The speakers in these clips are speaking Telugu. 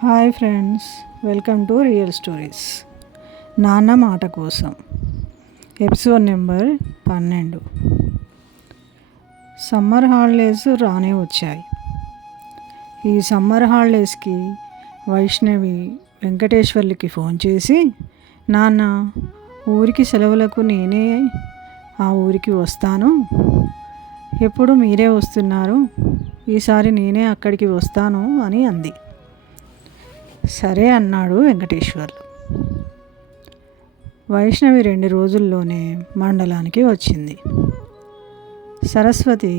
Hi friends, welcome to real stories. నాన్న మాట కోసం ఎపిసోడ్ నెంబర్ 12. సమ్మర్ హాలిడేస్ రానే వచ్చాయి. ఈ సమ్మర్ హాలిడేస్కి వైష్ణవి వెంకటేశ్వర్లకి ఫోన్ చేసి, నాన్న ఊరికి సెలవులకు నేనే ఆ ఊరికి వస్తాను, ఎప్పుడు మీరే వస్తున్నారు, ఈసారి నేనే అక్కడికి వస్తాను అని అంది. సరే అన్నాడు వెంకటేశ్వర్లు. వైష్ణవి 2 రోజుల్లోనే మండలానికి వచ్చింది. సరస్వతి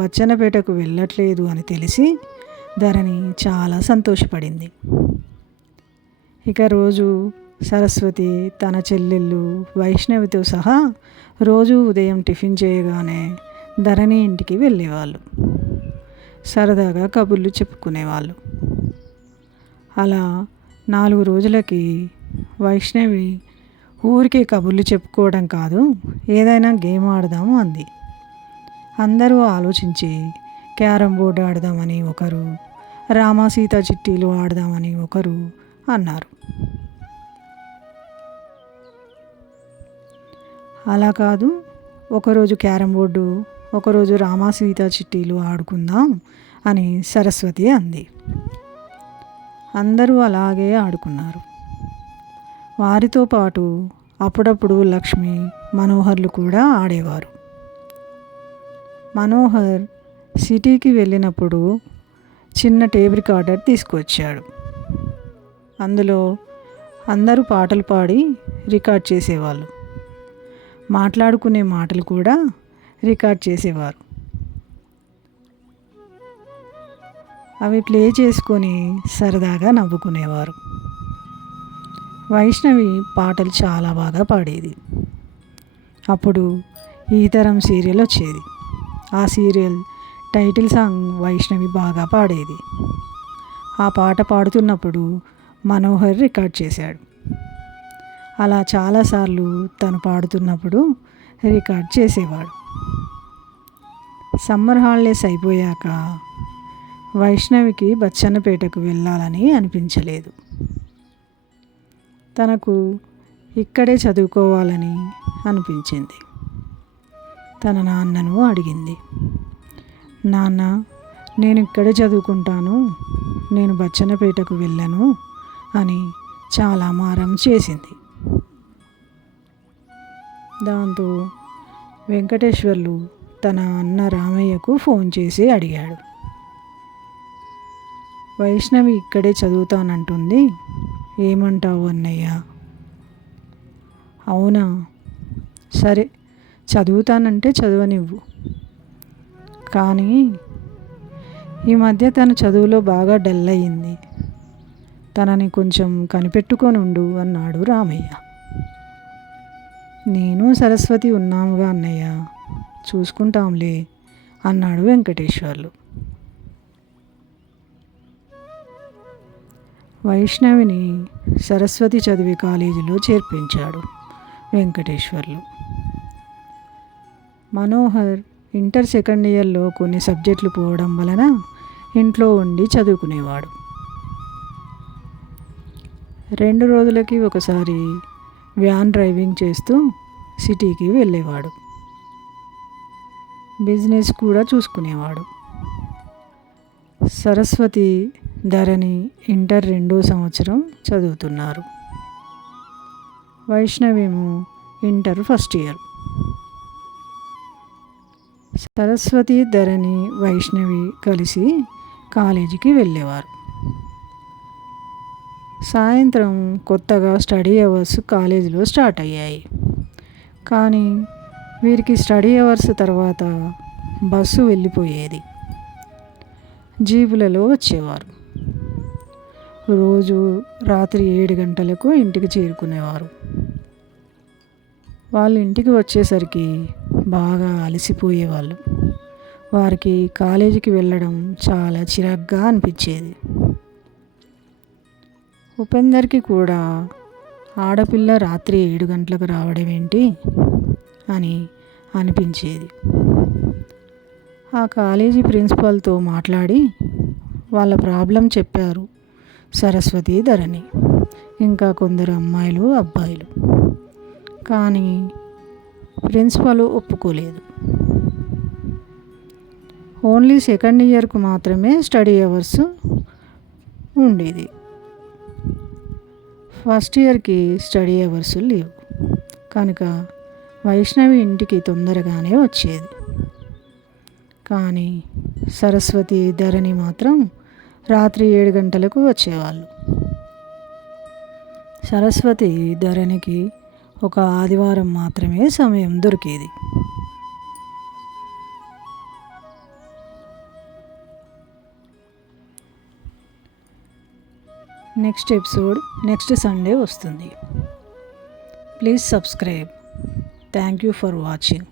బచ్చన్నపేటకు వెళ్ళట్లేదు అని తెలిసి ధరణి చాలా సంతోషపడింది. ఇక రోజు సరస్వతి తన చెల్లెళ్ళు వైష్ణవితో సహా రోజు ఉదయం టిఫిన్ చేయగానే ధరణి ఇంటికి వెళ్ళేవాళ్ళు. సరదాగా కబుర్లు చెప్పుకునేవాళ్ళు. అలా 4 రోజులకి వైష్ణవి ఊరికి కబుర్లు చెప్పుకోవడం కాదు, ఏదైనా గేమ్ ఆడదాము అంది. అందరూ ఆలోచించి క్యారం బోర్డు ఆడదామని ఒకరు, రామసీత చిట్టీలు ఆడదామని ఒకరు అన్నారు. అలా కాదు, ఒకరోజు క్యారం బోర్డు, ఒకరోజు రామసీత చిట్టీలు ఆడుకుందాం అని సరస్వతి అంది. అందరూ అలాగే ఆడుకున్నారు. వారితో పాటు అప్పుడప్పుడు లక్ష్మి, మనోహర్లు కూడా ఆడేవారు. మనోహర్ సిటీకి వెళ్ళినప్పుడు చిన్న టేప్ రికార్డర్ తీసుకొచ్చాడు. అందులో అందరూ పాటలు పాడి రికార్డ్ చేసేవాళ్ళు. మాట్లాడుకునే మాటలు కూడా రికార్డ్ చేసేవారు. అవి ప్లే చేసుకొని సరదాగా నవ్వుకునేవారు. వైష్ణవి పాటలు చాలా బాగా పాడేది. అప్పుడు ఈ తరం సీరియల్ వచ్చేది. ఆ సీరియల్ టైటిల్ సాంగ్ వైష్ణవి బాగా పాడేది. ఆ పాట పాడుతున్నప్పుడు మనోహర్ రికార్డ్ చేశాడు. అలా చాలాసార్లు తను పాడుతున్నప్పుడు రికార్డ్ చేసేవాడు. సమ్మర్ హాలిడేస్ అయిపోయాక వైష్ణవికి బచ్చన్నపేటకు వెళ్ళాలని అనిపించలేదు. తనకు ఇక్కడే చదువుకోవాలని అనిపించింది. తన నాన్నను అడిగింది, నాన్న నేను ఇక్కడే చదువుకుంటాను, నేను బచ్చన్నపేటకు వెళ్ళను అని చాలా మారం చేసింది. దాంతో వెంకటేశ్వర్లు తన అన్న రామయ్యకు ఫోన్ చేసి అడిగాడు, వైష్ణవి ఇక్కడే చదువుతానంటుంది, ఏమంటావు అన్నయ్య? అవునా, సరే చదువుతానంటే చదవనివ్వు, కానీ ఈ మధ్య తన చదువులో బాగా డల్ అయ్యింది, తనని కొంచెం కనిపెట్టుకొని ఉండు అన్నాడు రామయ్య. నేను సరస్వతి ఉన్నాముగా అన్నయ్య, చూసుకుంటాంలే అన్నాడు వెంకటేశ్వర్లు. వైష్ణవిని సరస్వతి చదివే కాలేజీలో చేర్పించాడు వెంకటేశ్వర్లు. మనోహర్ ఇంటర్ సెకండ్ ఇయర్లో కొన్ని సబ్జెక్టులు పోవడం వలన ఇంట్లో ఉండి చదువుకునేవాడు. 2 రోజులకి ఒకసారి వ్యాన్ డ్రైవింగ్ చేస్తూ సిటీకి వెళ్ళేవాడు. బిజినెస్ కూడా చూసుకునేవాడు. సరస్వతి, ధరణి ఇంటర్ 2వ సంవత్సరం చదువుతున్నారు. వైష్ణవేమో ఇంటర్ ఫస్ట్ ఇయర్. సరస్వతి, ధరణి, వైష్ణవి కలిసి కాలేజీకి వెళ్ళేవారు. సాయంత్రం కొత్తగా స్టడీ అవర్స్ కాలేజీలో స్టార్ట్ అయ్యాయి. కానీ వీరికి స్టడీ అవర్స్ తర్వాత బస్సు వెళ్ళిపోయేది. జీపులలో వచ్చేవారు. రోజు రాత్రి 7 గంటలకు ఇంటికి చేరుకునేవారు. వాళ్ళు ఇంటికి వచ్చేసరికి బాగా అలసిపోయేవాళ్ళు. వారికి కాలేజీకి వెళ్ళడం చాలా చిరాగ్గా అనిపించేది. ఉపేందర్కి కూడా ఆడపిల్ల రాత్రి 7 గంటలకు రావడం ఏంటి అని అనిపించేది. ఆ కాలేజీ ప్రిన్సిపాల్తో మాట్లాడి వాళ్ళ ప్రాబ్లం చెప్పారు. సరస్వతి, ధరణి, ఇంకా కొందరు అమ్మాయిలు, అబ్బాయిలు. కానీ ప్రిన్సిపల్ ఒప్పుకోలేదు. ఓన్లీ సెకండ్ ఇయర్కు మాత్రమే స్టడీ అవర్స్ ఉండేది. ఫస్ట్ ఇయర్కి స్టడీ అవర్స్ లేవు కనుక వైష్ణవి ఇంటికి తొందరగానే వచ్చేది. కానీ సరస్వతి, ధరణి మాత్రం రాత్రి 7 గంటలకు వచ్చేవాళ్ళు. సరస్వతి, ధరణికి ఒక ఆదివారం మాత్రమే సమయం దొరికేది. నెక్స్ట్ ఎపిసోడ్ నెక్స్ట్ సండే వస్తుంది. Please subscribe. Thank you for watching.